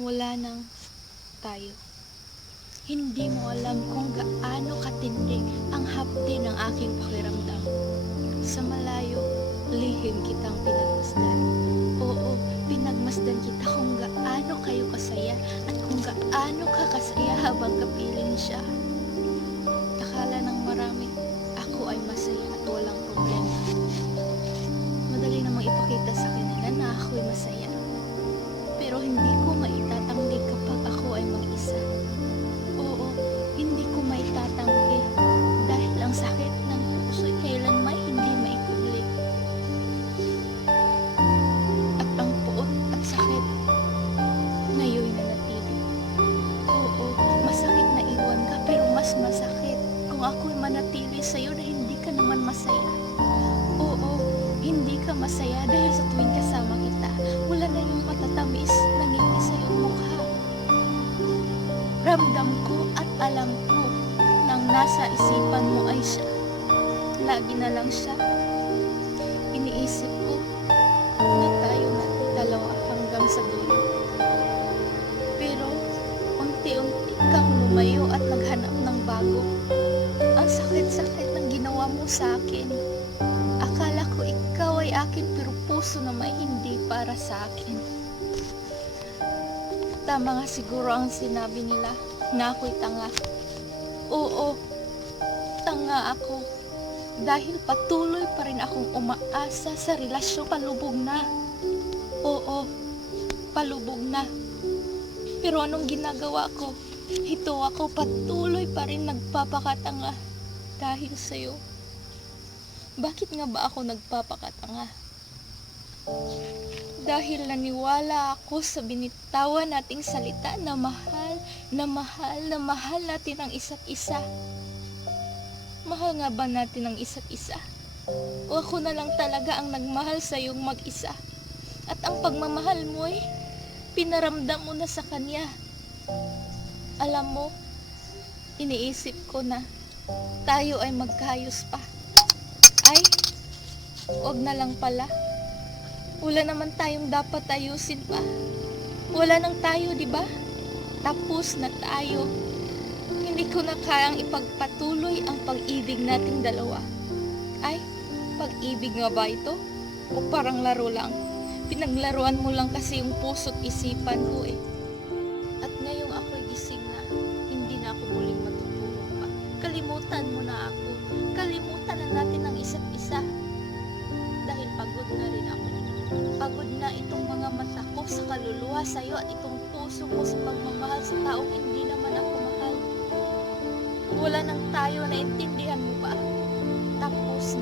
Wala nang tayo. Hindi mo alam kung gaano katindi ang hapdi ng aking pakiramdam. Sa malayo, lihim kitang pinagmasdan. Oo, pinagmasdan kita kung gaano kayo kasaya at kung gaano ka kasaya habang kapiling siya. Akala ng marami, ako ay masaya at walang problema. Madali namang ipakita sa kanila na ako'y masaya. Pero hindi ko maitatanggi kapag ako ay mag-isa. Oo, hindi ko maitatanggi dahil ang sakit ng puso'y kailanman hindi maikubli. At ang puot at sakit ngayon nanatili. Oo, masakit na iwan ka pero mas masakit kung ako'y manatili sa'yo na hindi ka naman masaya. Oo, hindi ka masaya dahil sa tuwing kasama kita, wala na yung matatamis na ngiti sa iyong mukha. Ramdam ko at alam ko nang nasa isipan mo ay siya. Lagi na lang siya. Iniisip ko na tayo na dalawa hanggang sa dulo. Pero unti-unti kang lumayo at naghanap ng bago. Ang sakit-sakit ng ginawa mo sa akin. Akala ko ikaw ay akin pero puso na may hindi para sa akin. Tama nga siguro ang sinabi nila na ako'y tanga. Oo, tanga ako. Dahil patuloy pa rin akong umaasa sa relasyon palubog na. Oo, palubog na. Pero anong ginagawa ko? Ito ako patuloy pa rin nagpapakatanga dahil sa'yo. Bakit nga ba ako nagpapakatanga? Dahil naniwala ako sa binitawan nating salita na mahal, na mahal, na mahal natin ang isa't isa. Mahal nga ba natin ang isa't isa? O ako na lang talaga ang nagmahal sa iyong mag-isa? At ang pagmamahal mo pinaramdam mo na sa kanya. Alam mo, iniisip ko na tayo ay magkaayos pa. Ay, wag na lang pala. Wala naman tayong dapat ayusin pa. Wala nang tayo, di ba? Tapos na tayo. Hindi ko na kayang ipagpatuloy ang pag-ibig nating dalawa. Ay, pag-ibig nga ba ito? O parang laro lang? Pinaglaruan mo lang kasi yung puso't isipan ko At ngayong ako'y gising na, hindi na ako muling matutulog pa. Kalimutan mo na ako. Kalimutan na natin ang isa't isa. Dahil pagod na rin ako. Pagod na itong mga mata ko sa kaluluwa sa'yo at itong puso ko sa pagmamahal sa taong hindi naman ako mahal. Wala nang tayo, naintindihan mo ba? Tapos